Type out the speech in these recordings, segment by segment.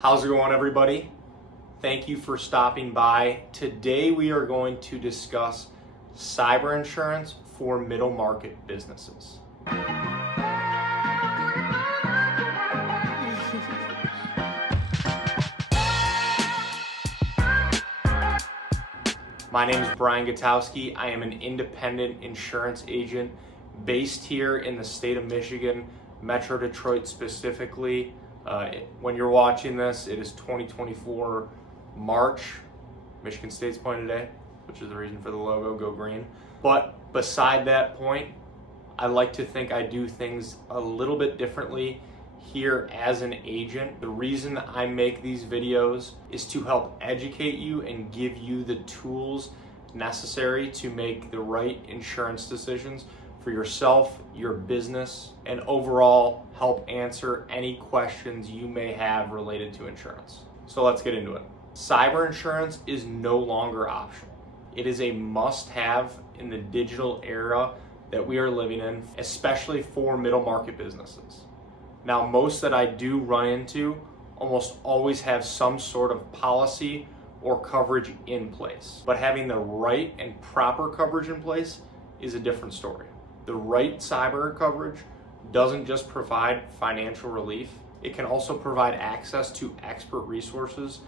How's it going, everybody? Thank you for stopping by. Today we are going to discuss cyber insurance for middle market businesses. My name is Brian Gutowski. I am an independent insurance agent based here in the state of Michigan, Metro Detroit specifically. When you're watching this, it is 2024 March, Michigan State's point today, which is the reason for the logo, go green. But beside that point, I like to think I do things a little bit differently here as an agent. The reason I make these videos is to help educate you and give you the tools necessary to make the right insurance decisions for yourself, your business, and overall help answer any questions you may have related to insurance. So let's get into it. Cyber insurance is no longer optional. It is a must-have in the digital era that we are living in, especially for middle market businesses. Now, most that I do run into almost always have some sort of policy or coverage in place, but having the right and proper coverage in place is a different story. The right cyber coverage doesn't just provide financial relief, it can also provide access to expert resources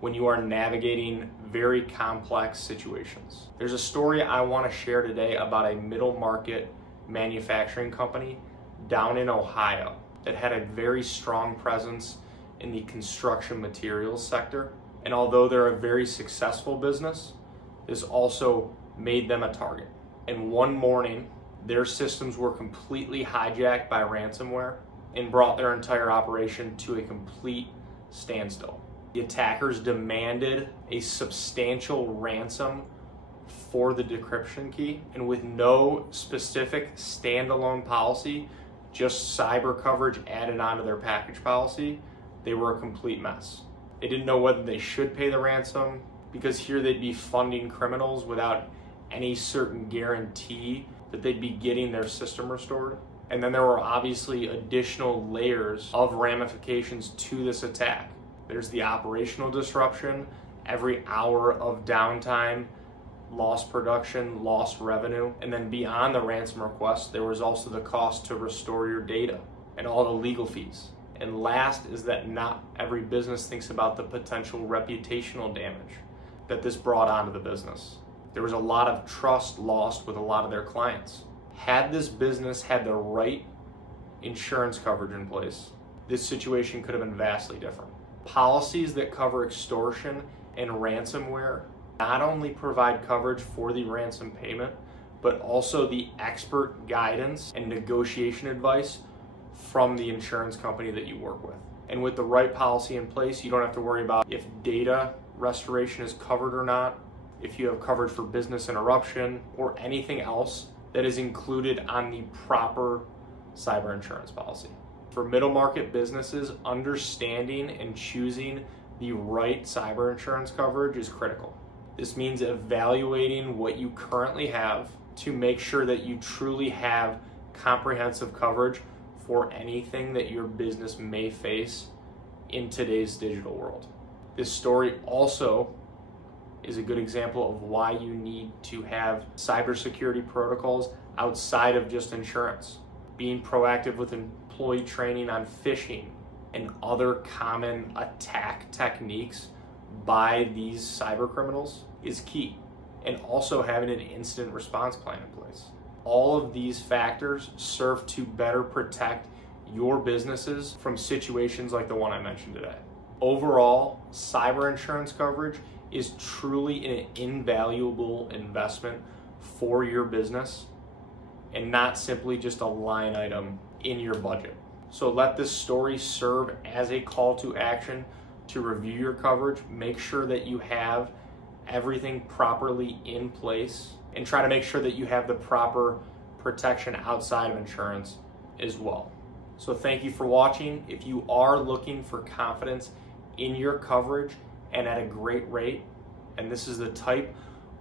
when you are navigating very complex situations. There's a story I want to share today about a middle market manufacturing company down in Ohio that had a very strong presence in the construction materials sector. And although they're a very successful business, this also made them a target. And one morning, their systems were completely hijacked by ransomware and brought their entire operation to a complete standstill. The attackers demanded a substantial ransom for the decryption key, and with no specific standalone policy, just cyber coverage added onto their package policy, they were a complete mess. They didn't know whether they should pay the ransom, because here they'd be funding criminals without any certain guarantee that they'd be getting their system restored. And then there were obviously additional layers of ramifications to this attack. There's the operational disruption, every hour of downtime, lost production, lost revenue, and then beyond the ransom request, there was also the cost to restore your data and all the legal fees. And last is that not every business thinks about the potential reputational damage that this brought onto the business. There was a lot of trust lost with a lot of their clients. Had this business had the right insurance coverage in place, this situation could have been vastly different. Policies that cover extortion and ransomware not only provide coverage for the ransom payment, but also the expert guidance and negotiation advice from the insurance company that you work with. And with the right policy in place, you don't have to worry about if data restoration is covered or not, if you have coverage for business interruption, or anything else that is included on the proper cyber insurance policy. For middle market businesses, understanding and choosing the right cyber insurance coverage is critical. This means evaluating what you currently have to make sure that you truly have comprehensive coverage for anything that your business may face in today's digital world. This story also is a good example of why you need to have cybersecurity protocols outside of just insurance. Being proactive with employee training on phishing and other common attack techniques by these cyber criminals is key. And also having an incident response plan in place. All of these factors serve to better protect your businesses from situations like the one I mentioned today. Overall, cyber insurance coverage is truly an invaluable investment for your business and not simply just a line item in your budget. So let this story serve as a call to action to review your coverage, make sure that you have everything properly in place, and try to make sure that you have the proper protection outside of insurance as well. So thank you for watching. If you are looking for confidence in your coverage and at a great rate, and this is the type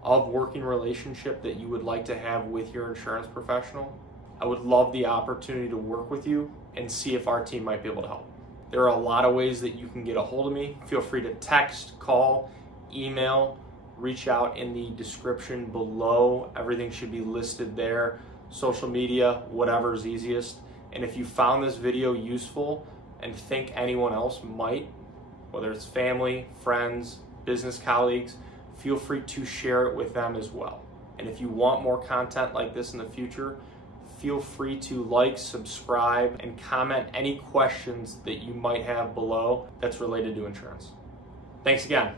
of working relationship that you would like to have with your insurance professional, I would love the opportunity to work with you and see if our team might be able to help. There are a lot of ways that you can get a hold of me. Feel free to text, call, email, reach out in the description below. Everything should be listed there. Social media, whatever is easiest. And if you found this video useful and think anyone else might, whether it's family, friends, business colleagues, feel free to share it with them as well. And if you want more content like this in the future, feel free to like, subscribe, and comment any questions that you might have below that's related to insurance. Thanks again.